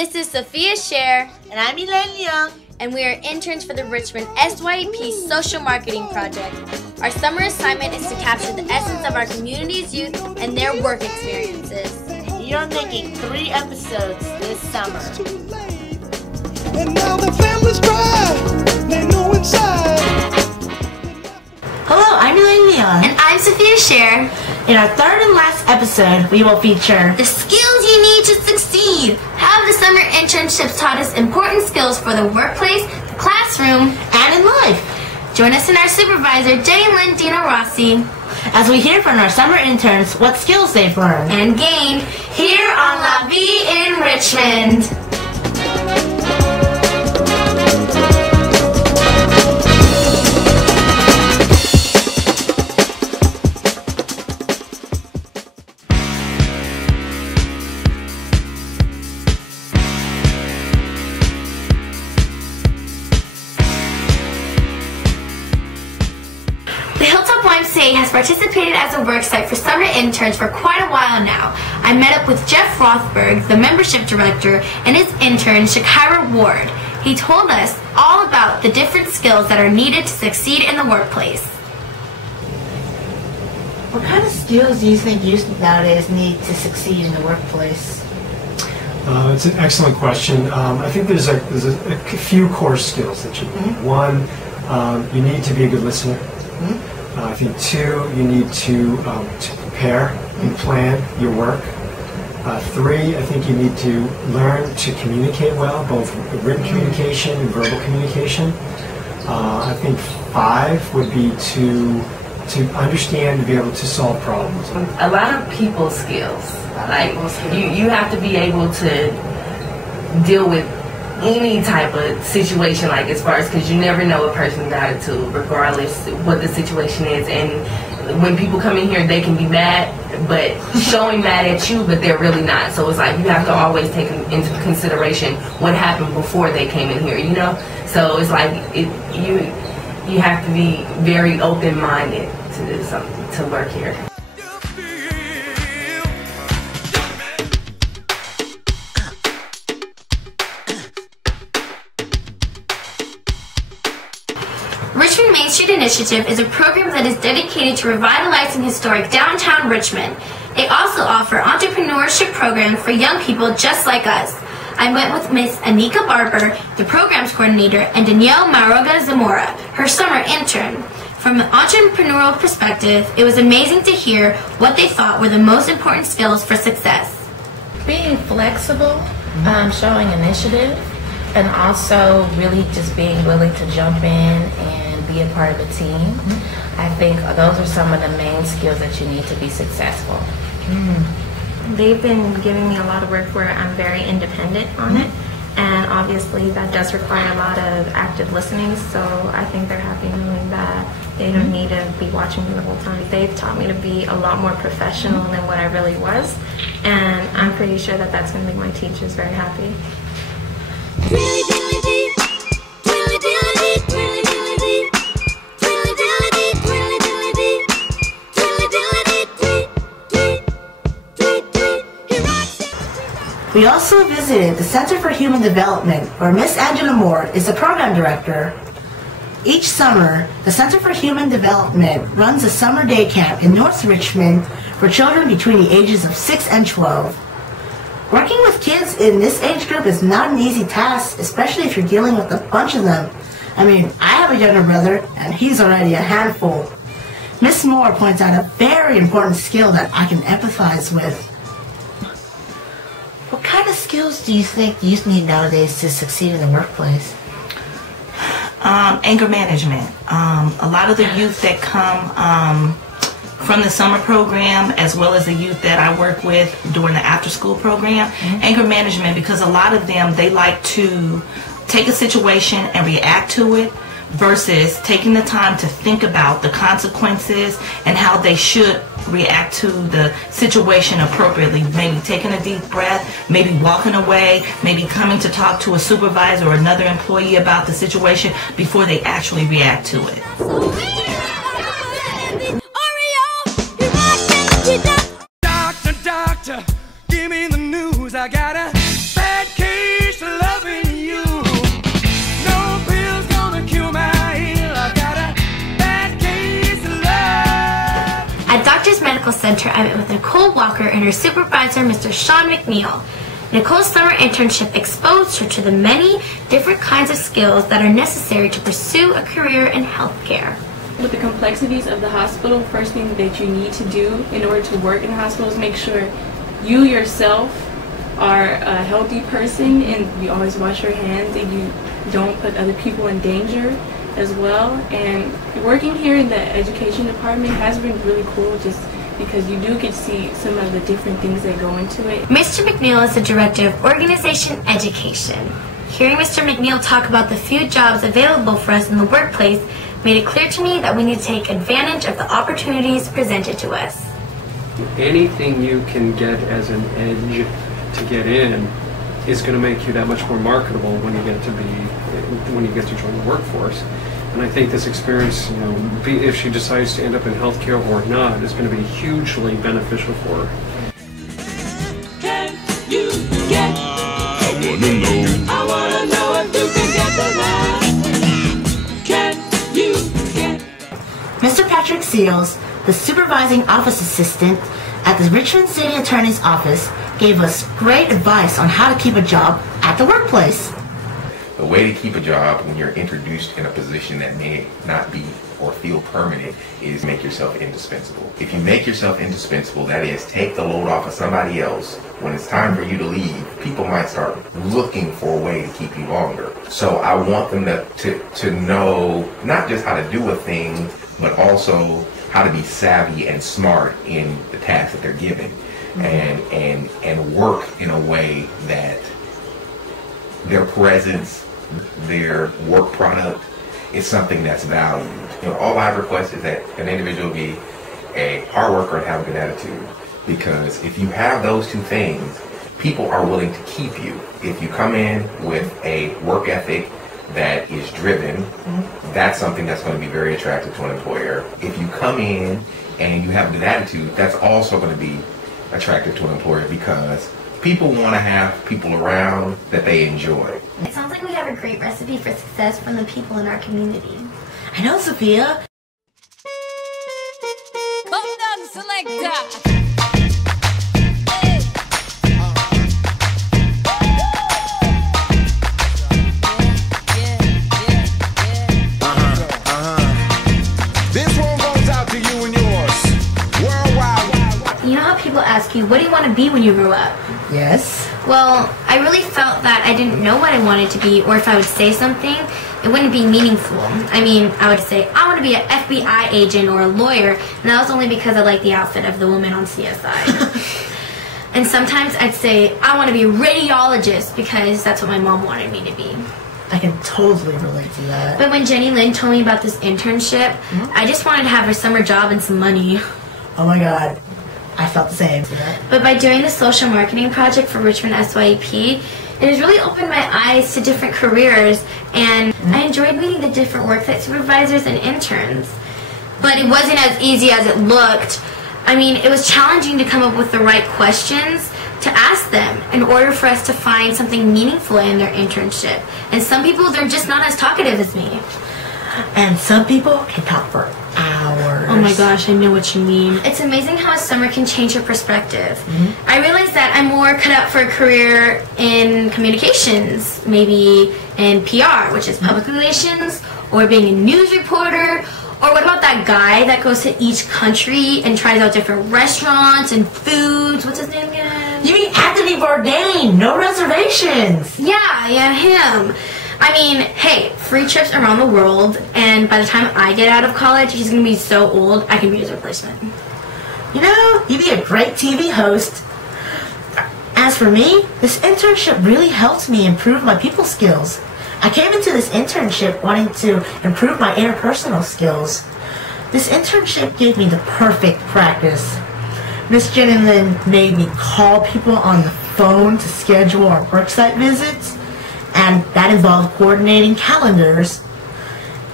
This is Sophia Scher. And I'm Elaine Young. And we are interns for the Richmond SYP Social Marketing Project. Our summer assignment is to capture the essence of our community's youth and their work experiences. We are making 3 episodes this summer. And now the families cry, they know inside. Hello, I'm Elaine Young. And I'm Sophia Scher. In our 3rd and last episode, we will feature the skills you need to succeed. How the summer internships taught us important skills for the workplace, the classroom, and in life. Join us and our supervisor, Jay and Lynn Dino Rossi, as we hear from our summer interns what skills they've learned and gained here on La Vie in Richmond. The Hilltop YMCA has participated as a worksite for summer interns for quite a while now. I met up with Jeff Rothberg, the membership director, and his intern, Shakira Ward. He told us all about the different skills that are needed to succeed in the workplace. What kind of skills do you think youth nowadays need to succeed in the workplace? It's an excellent question. I think there's a few core skills that you need. One, you need to be a good listener. I think 2, you need to prepare and plan your work. 3, I think you need to learn to communicate well, both written communication and verbal communication. I think 5 would be to understand and be able to solve problems. A lot of people skills. Like you have to be able to deal with any type of situation, like as far as, because you never know a person's attitude regardless what the situation is. And when people come in here, they can be mad, but showing mad at you, but they're really not. So it's like you have to always take into consideration what happened before they came in here, you know. So it's like you have to be very open-minded to do something, to work here. Richmond Main Street Initiative is a program that is dedicated to revitalizing historic downtown Richmond. They also offer entrepreneurship programs for young people just like us. I went with Miss Anika Barber, the programs coordinator, and Danielle Maroga Zamora, her summer intern. From an entrepreneurial perspective, it was amazing to hear what they thought were the most important skills for success. Being flexible, showing initiative, and also really just being willing to jump in and be a part of a team. I think those are some of the main skills that you need to be successful. They've been giving me a lot of work where I'm very independent on it, and obviously that does require a lot of active listening, so I think they're happy knowing that they don't need to be watching me the whole time. They've taught me to be a lot more professional than what I really was, and I'm pretty sure that that's going to make my teachers very happy. We also visited the Center for Human Development, where Miss Angela Moore is the program director. Each summer, the Center for Human Development runs a summer day camp in North Richmond for children between the ages of 6 and 12. Working with kids in this age group is not an easy task, especially if you're dealing with a bunch of them. I mean, I have a younger brother, and he's already a handful. Miss Moore points out a very important skill that I can empathize with. What kind of skills do you think youth need nowadays to succeed in the workplace? Anger management. A lot of the youth that come from the summer program, as well as the youth that I work with during the after-school program, anger management, because a lot of them, they like to take a situation and react to it versus taking the time to think about the consequences and how they should react to the situation appropriately. Maybe taking a deep breath, maybe walking away, maybe coming to talk to a supervisor or another employee about the situation before they actually react to it. Doctor, give me the news. I got a bad case. Medical Center, I met with Nicole Walker and her supervisor, Mr. Sean McNeil. Nicole's summer internship exposed her to the many different kinds of skills that are necessary to pursue a career in healthcare. With the complexities of the hospital, first thing that you need to do in order to work in hospitals, make sure you yourself are a healthy person and you always wash your hands and you don't put other people in danger as well. And working here in the education department has been really cool just because you do get to see some of the different things that go into it. Mr. McNeil is the Director of Organization Education. Hearing Mr. McNeil talk about the few jobs available for us in the workplace made it clear to me that we need to take advantage of the opportunities presented to us. Anything you can get as an edge to get in is going to make you that much more marketable when you get to join the workforce. And I think this experience, if she decides to end up in healthcare or not, is going to be hugely beneficial for her. Can you get? I wanna know. I wanna know if you can get the line. Can you get? Mr. Patrick Seals, the supervising office assistant at the Richmond City Attorney's Office, gave us great advice on how to keep a job at the workplace. The way to keep a job when you're introduced in a position that may not be or feel permanent is make yourself indispensable. If you make yourself indispensable, that is, take the load off of somebody else, when it's time for you to leave, people might start looking for a way to keep you longer. So I want them to know not just how to do a thing, but also how to be savvy and smart in the tasks that they're given, and work in a way that their presence, their work product is something that's valued. All I request is that an individual be a hard worker and have a good attitude, because if you have those two things, people are willing to keep you. If you come in with a work ethic that is driven, that's something that's going to be very attractive to an employer. If you come in and you have a good attitude, that's also going to be attractive to an employer, because people want to have people around that they enjoy. It sounds like we have a great recipe for success from the people in our community. I know, Sophia. Come down, selector. This one goes out to you and yours. Worldwide. You know how people ask you, what do you want to be when you grow up? Yes. Well, I really felt that I didn't know what I wanted to be, or if I would say something, it wouldn't be meaningful. I mean, I would say, I want to be an FBI agent or a lawyer, and that was only because I liked the outfit of the woman on CSI. And sometimes I'd say, I want to be a radiologist, because that's what my mom wanted me to be. I can totally relate to that. But when Jenny Lynn told me about this internship, I just wanted to have a summer job and some money. Oh my God. I felt the same. But by doing the social marketing project for Richmond SYEP, it has really opened my eyes to different careers, and I enjoyed meeting the different worksite supervisors and interns. But it wasn't as easy as it looked. I mean, it was challenging to come up with the right questions to ask them in order for us to find something meaningful in their internship. And some people, they're just not as talkative as me. And some people can talk for hours. Oh my gosh, I know what you mean. It's amazing how a summer can change your perspective. I realized that I'm more cut out for a career in communications, maybe in PR, which is public relations, or being a news reporter, or what about that guy that goes to each country and tries out different restaurants and foods? What's his name again? You mean Anthony Bourdain, no reservations. Yeah, him. I mean, hey, free trips around the world, and by the time I get out of college, he's going to be so old, I can be his replacement. You know, you'd be a great TV host. As for me, this internship really helped me improve my people skills. I came into this internship wanting to improve my interpersonal skills. This internship gave me the perfect practice. Miss Jenny Lynn made me call people on the phone to schedule our worksite visits, and that involved coordinating calendars.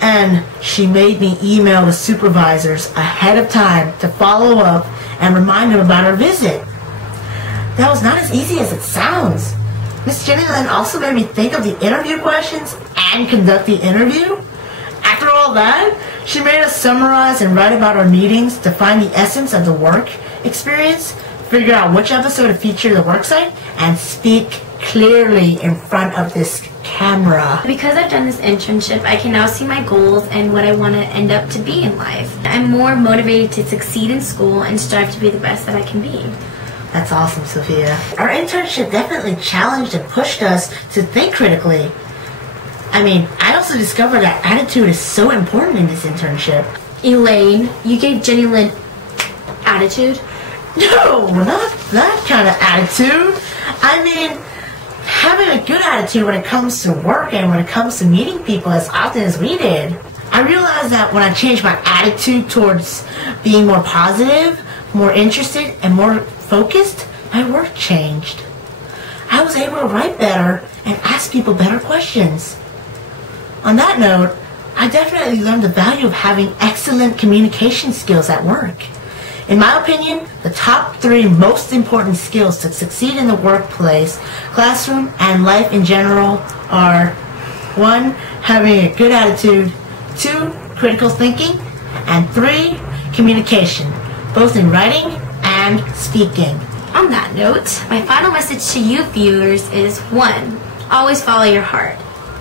And she made me email the supervisors ahead of time to follow up and remind them about our visit. That was not as easy as it sounds. Miss Jenny Lynn also made me think of the interview questions and conduct the interview. After all that, she made us summarize and write about our meetings to find the essence of the work experience, figure out which episode to feature the worksite, and speak clearly in front of this camera. Because I've done this internship, I can now see my goals and what I want to end up to be in life. I'm more motivated to succeed in school and strive to be the best that I can be. That's awesome, Sophia. Our internship definitely challenged and pushed us to think critically. I mean, I also discovered that attitude is so important in this internship. Elaine, you gave Jenny Lynn attitude? No, not that kind of attitude. I mean, having a good attitude when it comes to work and when it comes to meeting people as often as we did. I realized that when I changed my attitude towards being more positive, more interested, and more focused, my work changed. I was able to write better and ask people better questions. On that note, I definitely learned the value of having excellent communication skills at work. In my opinion, the top 3 most important skills to succeed in the workplace, classroom, and life in general are 1. Having a good attitude, 2. Critical thinking, and 3. Communication, both in writing and speaking. On that note, my final message to you viewers is 1. Always follow your heart.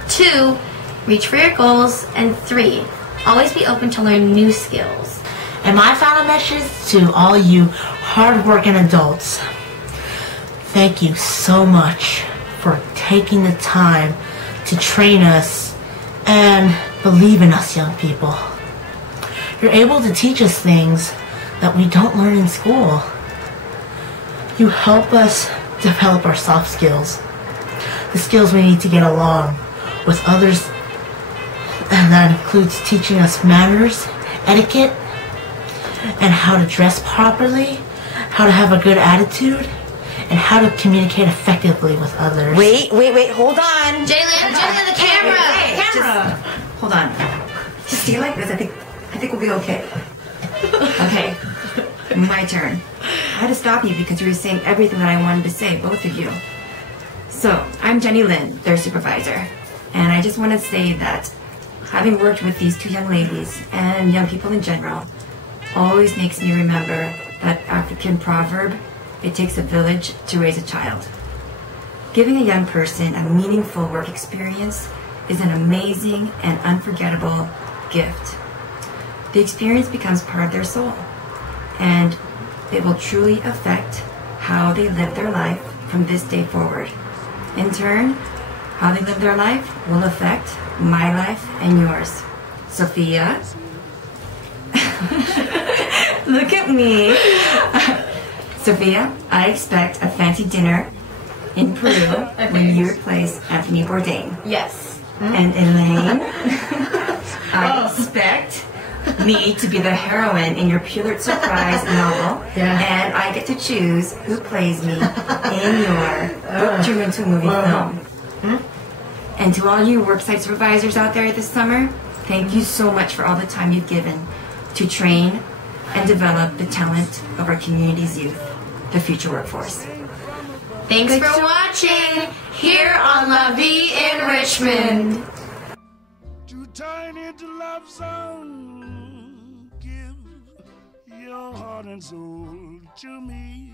2. Reach for your goals. And 3. Always be open to learn new skills. And my final message to all you hard-working adults, thank you so much for taking the time to train us and believe in us young people. You're able to teach us things that we don't learn in school. You help us develop our soft skills, the skills we need to get along with others, and that includes teaching us manners, etiquette, and how to dress properly, how to have a good attitude, and how to communicate effectively with others. Wait, hold on. Jalen, the camera! Camera! Hold on. Just stay like this. I think we'll be okay. Okay. My turn. I had to stop you because you were saying everything that I wanted to say, both of you. So, I'm Jenny Lynn, their supervisor. And I just want to say that having worked with these 2 young ladies and young people in general always makes me remember that African proverb, it takes a village to raise a child. Giving a young person a meaningful work experience is an amazing and unforgettable gift. The experience becomes part of their soul, and it will truly affect how they live their life from this day forward. In turn, how they live their life will affect my life and yours. Sophia? Look at me. Sophia, I expect a fancy dinner in Peru when you replace Anthony Bourdain. Yes. And Elaine, I expect me to be the heroine in your Pulitzer Prize novel, and I get to choose who plays me in your book turned into a movie film. And to all you worksite supervisors out there this summer, thank you so much for all the time you've given to train and develop the talent of our community's youth, the future workforce. Thanks for watching here on La Vie in Richmond. Too tiny to love some. Give your heart and soul to me.